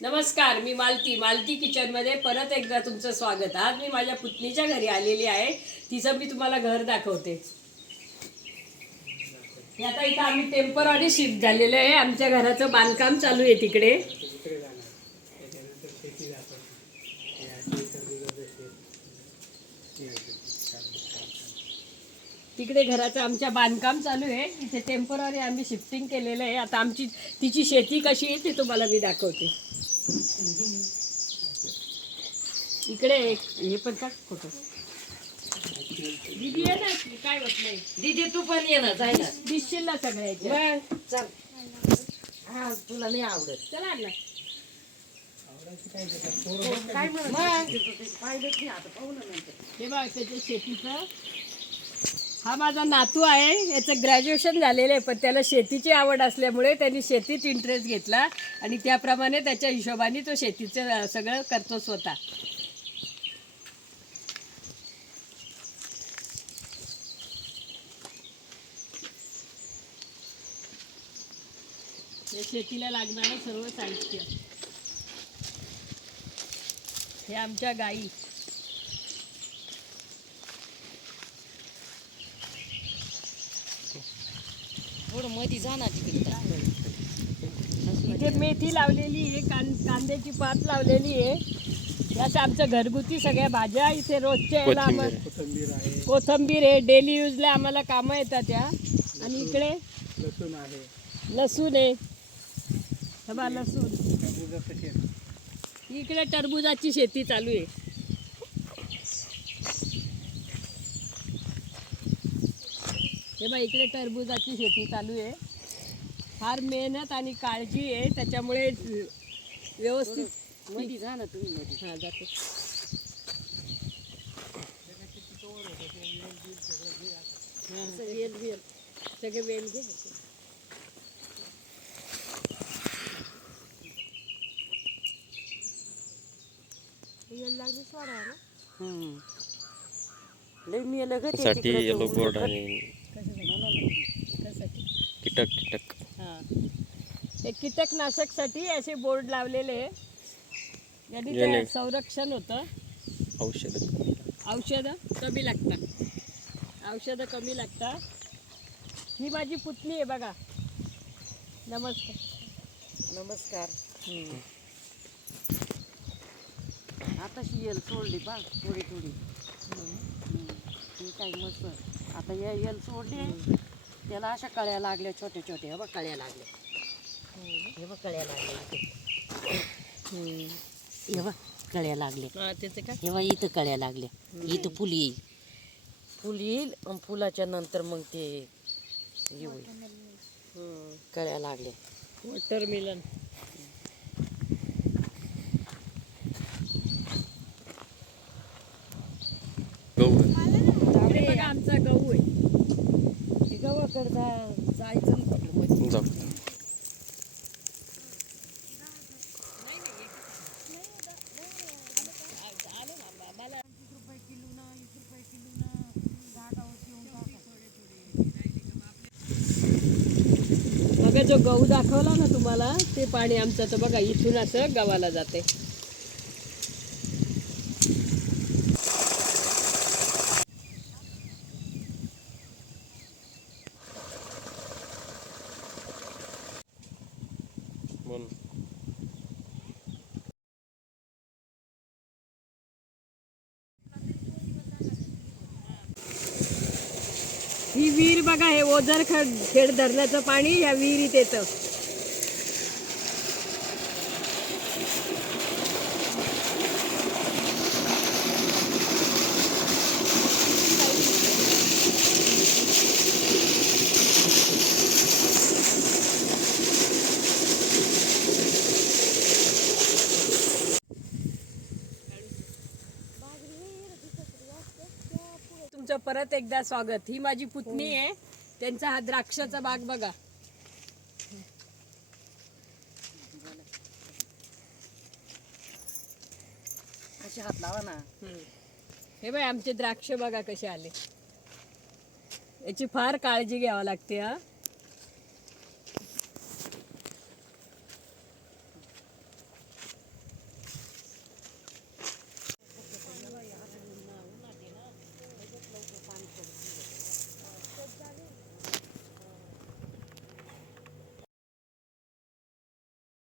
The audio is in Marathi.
नमस्कार, मी मालती किचनमध्ये परत एकदा तुमचं स्वागत. आज मी माझ्या पुतणीच्या घरी आलेली आहे. तिचं मी तुम्हाला घर दाखवते. हे आता इथं आम्ही टेम्पररी शिफ्ट झालेलं आहे. आमच्या घराचं बांधकाम चालू आहे तिकडे. तिकडे घराचं आमच्या बांधकाम चालू आहे. इथे टेम्पररी आम्ही शिफ्टिंग केलेलं आहे. आता आमची तिची शेती कशी आहे ते तुम्हाला मी दाखवते. इकडे हे पण का फोटो दीदी आहे ना, काय होत नाही. दीदी तू पण ये ना, जाय ना. दिसशील ना सगळ्याच्या. मग चल. हा तुला नाही आवडत. चला ना. काय म्हणत पाहिलंच नाही, आता पाहू ना नंतर. हे बघ त्याच्या शेतीचं. हा माझा नातू आहे. याचं ग्रॅज्युएशन झालेलं आहे, पण त्याला शेतीची आवड असल्यामुळे त्यांनी शेतीत इंटरेस्ट घेतला आणि त्याप्रमाणे त्याच्या हिशोबाने तो शेतीचं सगळं करतो स्वतः. हे शेतीला लागणारं सर्व साहित्य. हे आमच्या गाई. थोडं मध्ये जाणार तिकडे. इथे मेथी लावलेली आहे, कांद्याची पात लावलेली आहे. यात आमचं घरगुती सगळ्या भाज्या इथे रोजच्या याला आम्हाला कोथिंबीर आहे, डेली यूजला आम्हाला कामं येतात त्या. आणि इकडे लसूण आहे. बघा लसूण. इकडे टरबुजाची शेती चालू आहे. हे बघा इकडे टरबुजाची शेती चालू आहे. फार मेहनत आणि काळजी आहे, त्याच्यामुळे व्यवस्थित मध्ये जा ना तुम्ही मध्ये. हां जाते. सगळे वेल घे. लय मी लगत साठी येलो बोर्ड आणि कीटक हां, ते कीटकनाशकसाठी असे बोर्ड लावलेले आहे. यांनी ते संरक्षण होतं. औषधं कमी लागतात. ही माझी पुतणी आहे बघा. नमस्कार. आता येल सोडली बा थोडी. काय मस्त. आता या येल सोडली, त्याला अशा कळ्या लागल्या छोट्या. हे बघ कळ्या लागल्या. हे बघ कळ्या लागल्या. हे बघ कळ्या लागल्या. त्याचं का हे बघ इथं कळ्या लागल्या. इथं फुल येईल आणि फुलाच्या नंतर मग ते हे होईल. कळ्या लागल्या. वॉटरमेलन. हे बघा आमचा गहू आहे. गावाकडे जायचं ना तिकडं मध्ये. जाऊ. बघा जो गहू दाखवला ना तुम्हाला, ते पाणी आमचं तर बघा इथून असं गावाला जाते. ही विहीर बघा, हे ओझर खेड धरणाचं पाणी या विहिरीत येतं. तुमचं परत एकदा स्वागत. ही माझी पुतणी आहे. त्यांचा हा द्राक्षाचा बाग बघा. असे हात लावा ना. हे बाय आमचे द्राक्ष बघा कसे आले. याची फार काळजी घ्यावी लागते. हा